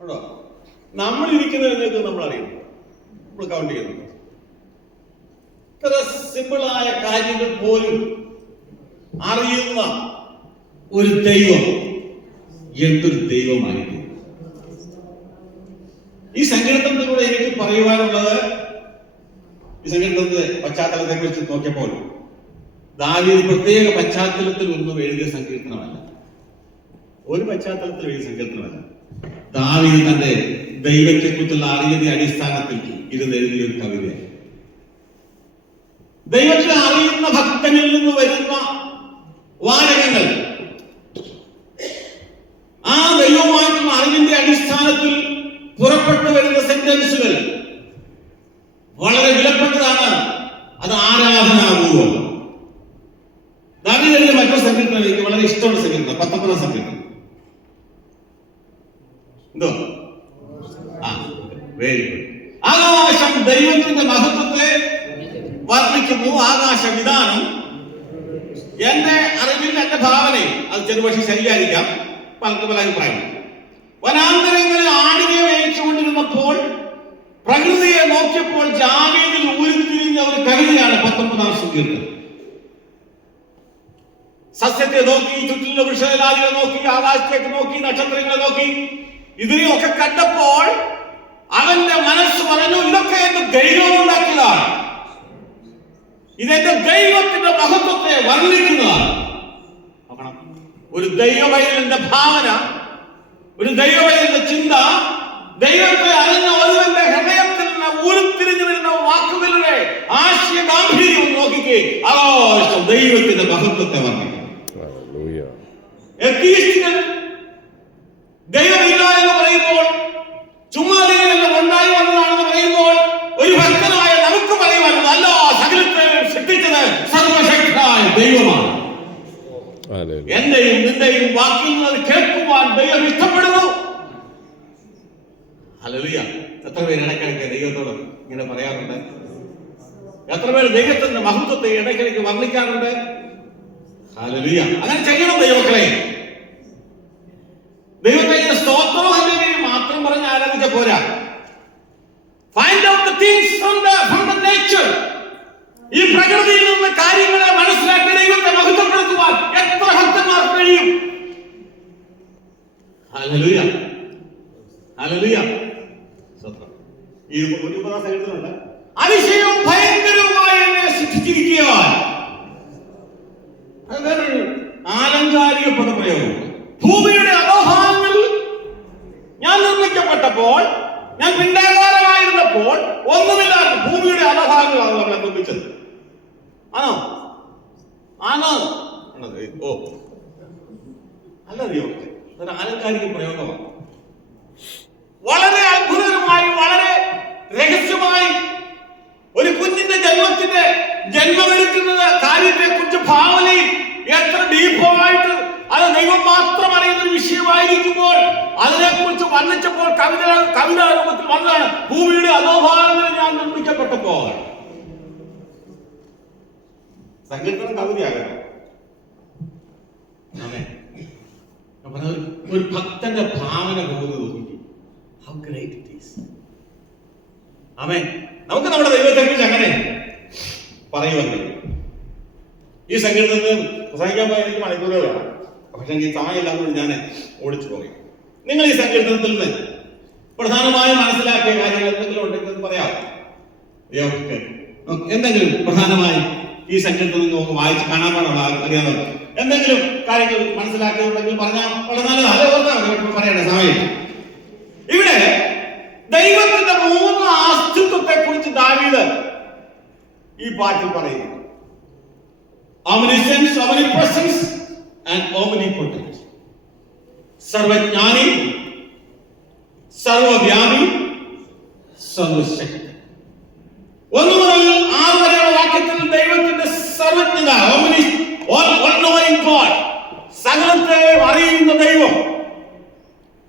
കേട്ടോ. നമ്മൾ ഇരിക്കുന്നതിനൊക്കെ നമ്മൾ അറിയുന്നു, നമ്മൾ കൗണ്ട് ചെയ്യുന്നുണ്ട്. ഇത്ര സിമ്പിളായ കാര്യങ്ങൾ പോലും അറിയുന്ന ഒരു ദൈവം എന്തൊരു ദൈവമായിരുന്നു. ഈ സങ്കീർത്തനത്തിലൂടെ എനിക്ക് പറയുവാനുള്ളത്, ഈ സങ്കീർത്തനത്തിന്റെ പശ്ചാത്തലത്തെ കുറിച്ച് നോക്കിയപ്പോൾ ദാവീദ് പ്രത്യേക പശ്ചാത്തലത്തിൽ ഒന്നും എഴുതിയ സങ്കീർത്തനമല്ല, ഒരു പശ്ചാത്തലത്തിൽ എഴുതിയ സങ്കീർത്തനമല്ല. ദാവീദ് തന്റെ ദൈവത്തെക്കുറിച്ചുള്ള അറിവിന്റെ അടിസ്ഥാനത്തിൽ ഇരുന്ന് എഴുതിയ ഒരു കവിതയാണ്. ദൈവത്തെ അറിയുന്ന ഭക്തനിൽ നിന്ന് വരുന്ന വാചകങ്ങൾ, ആ ദൈവമായിട്ടുള്ള അറിവിന്റെ അടിസ്ഥാനത്തിൽ പുറപ്പെട്ടു വരുന്ന സെന്റൻസുകൾ വളരെ വിലപ്പെട്ടതാണ്. അത് ആരാധനാപൂർവം. ദാവീദിന്റെ മറ്റൊരു സങ്കീർത്തനം എനിക്ക് വളരെ ഇഷ്ടമുള്ള സങ്കീർത്തനം, 19 സങ്കീർത്തനം. എന്തോ വെരി ഗുഡ്. ആകാശം ദൈവത്തിന്റെ മഹത്വത്തെ വർണ്ണിക്കുന്നു, ആകാശ വിധാനം എന്റെ അറിവിൽ, എന്റെ ഭാവനയിൽ. അത് ചെറുപക്ഷി ശരിയായിരിക്കാം, പലർക്ക് പല അഭിപ്രായം. വനാന്തരങ്ങളിൽ ആടിനെ മേയിച്ചുകൊണ്ടിരുന്നപ്പോൾ പ്രകൃതിയെ നോക്കിയപ്പോൾ ജാമീനിൽ ഊരിത്തിരിഞ്ഞ ഒരു കവിതയാണ് 19 സങ്കീർത്തനം. സസ്യത്തെ നോക്കി, ചുറ്റിലുള്ള വൃക്ഷജാതികളെ നോക്കി, ആകാശത്തേക്ക് നോക്കി, നക്ഷത്രങ്ങളെ നോക്കി, ഇതിനെയൊക്കെ കണ്ടപ്പോൾ അവന്റെ മനസ്സ് പറഞ്ഞു, ഇതൊക്കെ എന്റെ ദൈവം ഉണ്ടാക്കിയതാണ്, ഇതെന്റെ ദൈവത്തിന്റെ മഹത്വത്തെ വർണ്ണിക്കുന്നതാണ്. നോക്കണം, ഒരു ദൈവവൈദ്യന്റെ ഭാവന, ഒരു ദൈവവൈദ്യന്റെ ചിന്ത, ദൈവത്തെ അറിഞ്ഞ ഒരുവന്റെ ഹൃദയത്തിൽ നിന്ന് ഊരിത്തിരിഞ്ഞു വരുന്ന വാക്കുകളുടെ ആശയ ഗാംഭീര്യം നോക്കിക്കേ. ആകാശം ദൈവത്തിന്റെ മഹത്വത്തെ വർണ്ണിക്കുന്നു. ദൈവമില്ല എന്ന് പറയുമ്പോൾ, ചുമ്മാതെല്ലാം ഉണ്ടായി വന്നതാണെന്ന് പറയുമ്പോൾ, ഒരു ഭക്തനായ നമുക്ക് പറയുവാനുള്ളത്, അല്ല, സകലത്തെയും സൃഷ്ടിച്ചത് സർവശക്തനായ ദൈവമാണ്. എന്റെയും നിന്റെയും വാക്കിൽ നിന്ന് കേൾക്കുവാൻ ദൈവം ഇഷ്ടപ്പെടുന്നു. ഹല്ലേലൂയ. എത്ര പേര് ഇടയ്ക്കിടയ്ക്ക് ദൈവത്തോട് ഇങ്ങനെ പറയാറുണ്ട്? എത്ര പേര് ദൈവത്തിന്റെ മഹത്വത്തെ ഇടയ്ക്കിടയ്ക്ക് വർണ്ണിക്കാറുണ്ട്? ഹല്ലേലൂയ. അങ്ങനെ ചെയ്യണം ദൈവമക്കളെ. ദൈവത്തെ സ്തോത്രവും ഹല്ലേലൂയയും മാത്രം പറഞ്ഞ് ആരാധിച്ച പോരാ. Find out the things from the nature. ഈ പ്രകൃതിയിൽ നിന്ന് കാര്യങ്ങളെ മനസ്സിലാക്കി ദൈവത്തെ മഹത്വപ്പെടുത്തുവാൻ എത്ര ഭക്തന്മാർക്ക് കഴിയും? Hallelujah, hallelujah. ഈ 19 സങ്കീർത്തനമുണ്ട്. അതിശയവും ഭയങ്കരവുമായ എന്നെ സൃഷ്ടിച്ചിരിക്കുകയാൽ. അത് വേറൊരു ആലങ്കാരിക പദപ്രയോഗം. ഭൂമിയുടെ അധോഭാഗങ്ങളിൽ ഞാൻ നിർമ്മിക്കപ്പെട്ടപ്പോൾ, ഞാൻ പിണ്ടാകാരമായിരുന്നപ്പോൾ ഒന്നുമില്ലാത്ത ഭൂമിയുടെ അധോഭാഗങ്ങളാണ് നമ്മളെ നിർമ്മിച്ചത്. ആണോ? ആണോ? ഓ അല്ല, അതൊരു ആലങ്കാരിക പ്രയോഗമാണ്. വളരെ അത്ഭുതകരമായി, വളരെ രഹസ്യമായി ഒരു കുഞ്ഞിന്റെ ജന്മമെടുക്കുന്ന കാര്യത്തെ കുറിച്ച് ഭാവനയിൽ എത്ര ഡീപ്പായിട്ട് അത് ദൈവം മാത്രം അറിയുന്ന ഒരു വിഷയമായിരിക്കുമ്പോൾ അതിനെക്കുറിച്ച് വർണ്ണിച്ചപ്പോൾ കവിതാ രൂപത്തിൽ വന്നതാണ്. ഭൂമിയുടെ അധോഭാഗങ്ങളിൽ ഞാൻ നിർമ്മിക്കപ്പെട്ടപ്പോൾ. സങ്കീർത്തനം കവിതയാകണം. ഒരു ഭക്തന്റെ ഭാവന പോകുന്നത് നോക്കി. How great it is. ആമേൻ. നമുക്ക് നമ്മുടെ ദൈവത്തെ കുറിച്ച് അങ്ങനെ പറയുവാൻ. ഈ സങ്കീർത്തനത്തിൽ പ്രസംഗിക്കാൻ പോയാൽ എനിക്ക് മണിക്കൂറുകളാണ്, പക്ഷെ എനിക്ക് സമയമില്ലാത്തതുകൊണ്ട് ഞാൻ ഓടിച്ചു പോയി. നിങ്ങൾ ഈ സങ്കീർത്തനത്തിൽ നിന്ന് പ്രധാനമായും മനസ്സിലാക്കിയ കാര്യങ്ങൾ എന്തെങ്കിലും ഉണ്ടെങ്കിൽ പറയാം. എന്തെങ്കിലും പ്രധാനമായി ഈ സങ്കീർത്തനം നമുക്ക് വായിച്ച് കാണാൻ പാടുള്ള അറിയാവുന്ന എന്തെങ്കിലും കാര്യങ്ങൾ മനസ്സിലാക്കിയുണ്ടെങ്കിൽ പറഞ്ഞാൽ വളരെ നല്ലതാണ്. അതേ പറയണേ, സമയമില്ല. ഇവിടെ ദൈവത്തിന്റെ 3 അസ്തിത്വത്തെ കുറിച്ച് ദാവീദ് ഈ പാട്ടിൽ പറയുന്നു. Omniscience, omnipresence and omnipotent. സർവജ്ഞാനി, സർവവ്യാപി, സർവശക്തൻ. 1 മുതൽ 6 വരെയുള്ള വാക്യത്തിൽ ദൈവത്തിന്റെ സർവജ്ഞത, സകലത്തെ അറിയുന്ന ദൈവം.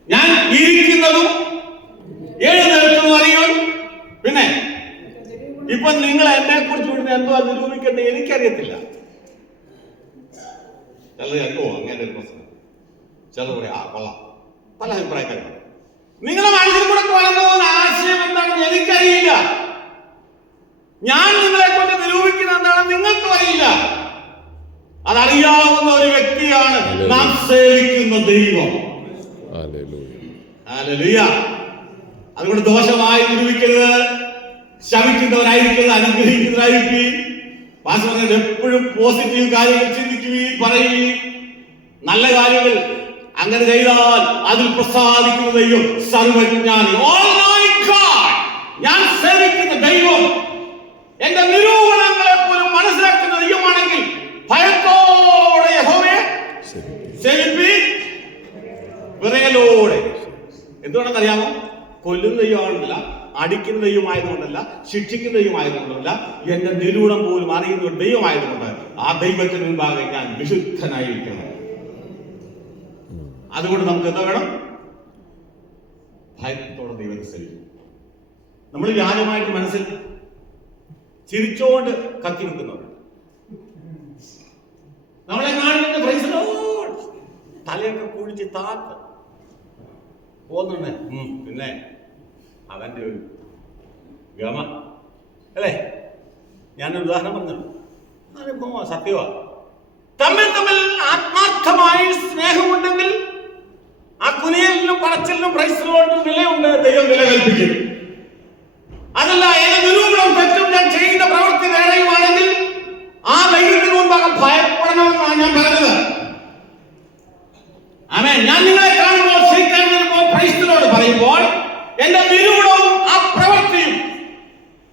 ഞാൻ ഇരിക്കുന്നതും എഴുന്നേൽക്കുന്നതും അറിയും. പിന്നെ ഇപ്പൊ നിങ്ങൾ എന്നെ കുറിച്ച് വിടുന്ന എന്തോ നിരൂപിക്കുന്നത് എനിക്കറിയത്തില്ല. ചിലത് കേൾക്കോ അങ്ങനെ ഒരു പ്രശ്നം, ചിലത് പറയാം കൊള്ളാം, പല അഭിപ്രായക്കാരുണ്ട്. നിങ്ങളുടെ മനസ്സിൽ കൂടെ കടന്നു പോകുന്ന ആശയം എന്താണെന്ന് എനിക്കറിയില്ല. ഞാൻ നിങ്ങളെ കൊണ്ട് നിരൂപിക്കുന്നത് എന്താണെന്ന് നിങ്ങൾക്കും അറിയില്ല. അതറിയാവുന്ന ഒരു വ്യക്തിയാണ് നാം സേവിക്കുന്ന ദൈവം. ഹല്ലേലൂയ. അതുകൊണ്ട് ദോഷമായി നിരൂപിക്കരുത്. ശമിക്കുന്നവരായിരിക്കരുത്, അനുഗ്രഹിക്കുന്നവരായിരിക്കും. പാസ്റ്റർ പറഞ്ഞത് എപ്പോഴും പോസിറ്റീവ് കാര്യങ്ങൾ ചിന്തിക്കുകയും പറയുകയും നല്ല കാര്യങ്ങൾ അങ്ങനെ ചെയ്താൽ അതിൽ പ്രസാദിക്കുന്ന ദൈവം സർവജ്ഞാനി. ഞാൻ സേവിക്കുന്ന ദൈവം എന്റെ നിരൂപണങ്ങളെ പോലും മനസ്സിലാക്കുന്ന ദൈവമാണെങ്കിൽ ഭയത്തോടെ യഹോവയെ സേവിപ്പീൻ, വിറയലോടെ. എന്തുകൊണ്ടെന്നറിയാമോ? കൊല്ലുന്ന ദൈവമാണെന്നല്ല, അടിക്കുന്ന ദൈവമായതുകൊണ്ടല്ല, ശിക്ഷിക്കുന്ന ദൈവമായതുകൊണ്ടല്ല, എന്റെ നിരൂപണം പോലും അറിയുന്ന ഒരു ദൈവമായതുകൊണ്ട് ആ ദൈവത്തിന് മുൻപാകെ ഞാൻ വിശുദ്ധനായിരിക്കണം. അതുകൊണ്ട് നമുക്ക് എന്താ വേണം? ഭയത്തോടെ ദൈവത്തെ സേവിക്കും. നമ്മൾ വ്യാജമായിട്ട് മനസ്സിൽ ചിരിച്ചോണ്ട് കത്തി നിൽക്കുന്നവർ നമ്മളെ കാണുന്നത് തലയൊക്കെ കുഴിച്ച് താത്ത് പോന്നുണ്ടേ. പിന്നെ അവന്റെ ഒരു ഗമ അല്ലേ? ഞാനൊരു ഉദാഹരണം പറഞ്ഞു. അനുഭവമാ, സത്യമാ. തമ്മിൽ തമ്മിൽ ആത്മാർത്ഥമായി സ്നേഹമുണ്ടെങ്കിൽ ആ കുനിയലിനും പറച്ചിലിനും പ്രൈസിലോട്ട് വിലയുണ്ട്. ദൈവം വില കൽപ്പിക്കും. അതല്ല, ഏത് നിരൂപണം തെറ്റും ഞാൻ ചെയ്യുന്ന പ്രവൃത്തി വേറെയുമാണെങ്കിൽ ആ ദൈവത്തിന് മുൻപാകെ ഭയപ്പെടണമെന്നാണ് ഞാൻ പറഞ്ഞത്. ആമേൻ. ഞാൻ നിങ്ങളെ കാണുമ്പോൾ ശൈത്താൻ വരുമ്പോൾ പ്രൈസിലോട് പറയുമ്പോൾ എന്റെ നിരൂപണവും ആ പ്രവൃത്തിയും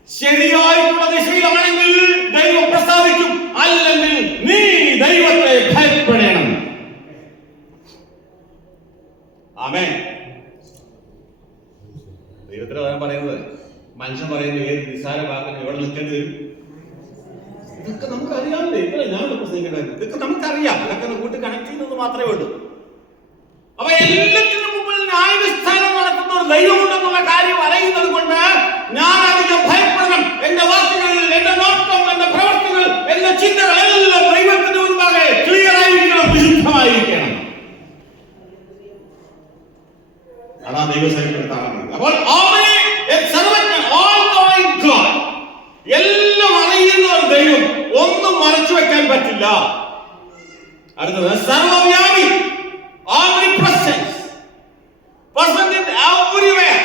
ശരിയായിട്ടുള്ള ദിശയിലാണെങ്കിൽ ദൈവം പ്രസാദിക്കും. അല്ലെങ്കിൽ നീ ദൈവത്തെ ഭയപ്പെടണം. ആമേൻ. ദൈവത്തിന് വചനം പറയുന്നത്, മനുഷ്യൻ പറയുന്നത് ഏത് നിസ്സാര വാക്കിന് എവിടെ നിൽക്കേണ്ടി വരും? ഇതൊക്കെ നമുക്ക് അറിയാമല്ലേ? ഇല്ല, ഞാൻ പ്രസംഗിക്കേണ്ടത് ഇതൊക്കെ നമുക്കറിയാം. ഇതൊക്കെ കൂട്ടി കണക്ട് ചെയ്യുന്നത് മാത്രമേ ഉള്ളൂ. അപ്പൊ എല്ലാത്തിനും മുമ്പിൽ ന്യായവിസ്ഥാനം നടത്തുന്ന ഒരു ദൈവമുണ്ടെന്നുള്ള കാര്യം അറിയുന്നത് കൊണ്ട് ഞാൻ അധികം ഭയപ്പെടണം. എന്റെ വാക്കുകൾ, എന്റെ നോട്ടം, എന്റെ പ്രവർത്തികൾ, എന്റെ ചിന്തകൾ എല്ലാം ദൈവത്തിന് മുൻപാകെ ക്ലിയർ ആയിരിക്കണം, വിശുദ്ധമായിരിക്കണം. അതാ ദൈവസേനപ്പെടുത്താൻ. അപ്പോൾ എല്ലാം അറിയുന്ന ഒരു ദൈവം, ഒന്നും മറച്ചു വെക്കാൻ പറ്റില്ല. അടുത്തത് സർവ്വവ്യാപി, omnipresent, present in everywhere.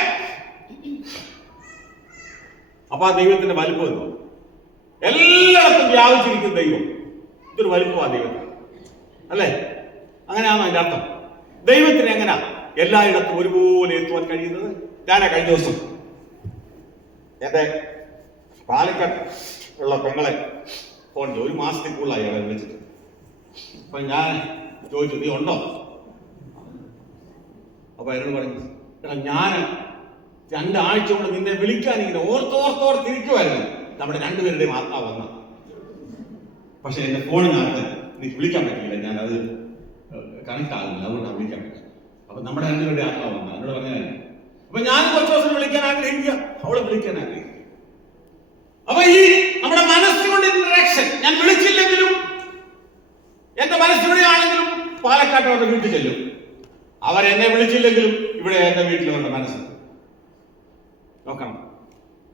അപ്പൊ ആ ദൈവത്തിന്റെ വലിപ്പം എന്തോ? എല്ലായിടത്തും വ്യാപിച്ചിരിക്കുന്ന ദൈവം. ഇതൊരു വലിപ്പമാ ദൈവത്തിന്, അല്ലേ? അങ്ങനെയാണോ അതിന്റെ അർത്ഥം? ദൈവത്തിന് എങ്ങനെയാ എല്ലായിടത്തും ഒരുപോലെ എത്തുവാൻ കഴിയുന്നത്? ഞാനാ കഴിഞ്ഞ ദിവസം എന്റെ പാലക്കാട് ഉള്ള പെങ്ങളെ ഫോൺ ചെയ്തു. 1 മാസത്തിൽ കൂടുതലായി അവരെ വിളിച്ചിട്ട്. അപ്പൊ ഞാൻ ചോദിച്ചു, നീ ഉണ്ടോ? അപ്പൊ എന്നോട് പറഞ്ഞു, എടാ ഞാൻ 2 ആഴ്ച കൊണ്ട് നിന്നെ വിളിക്കാൻ ഇങ്ങനെ ഓർത്തോർത്തിരിക്കുമായിരുന്നു. നമ്മുടെ 2 പേരുടെയും ആത്മാവ് വന്ന. പക്ഷെ എന്റെ ഫോണിനകത്ത് എനിക്ക് വിളിക്കാൻ പറ്റില്ല. ഞാൻ അത് കണക്ട് ആകുന്നില്ല, അതുകൊണ്ടാണ് വിളിക്കാൻ പറ്റില്ല. അപ്പൊ നമ്മുടെ 2 പേരുടെ ആത്മാവ് വന്ന. എന്നോട് പറഞ്ഞാൽ അപ്പൊ ഞാൻ കുറച്ച് ദിവസം വിളിക്കാൻ ആഗ്രഹിക്കുക, അവളെ വിളിക്കാൻ ആഗ്രഹിക്കുക. അപ്പൊ ഈ നമ്മുടെ മനസ്സുകൊണ്ട് ഇന്ററാക്ഷൻ, ഞാൻ വിളിച്ചില്ലെങ്കിലും എന്റെ മനസ്സിലൂടെയാണെങ്കിലും പാലക്കാട്ട് അവരുടെ വീട്ടിൽ ചെല്ലും. അവരെന്നെ വിളിച്ചില്ലെങ്കിലും ഇവിടെ എന്റെ വീട്ടിൽ വന്ന മനസ്സ്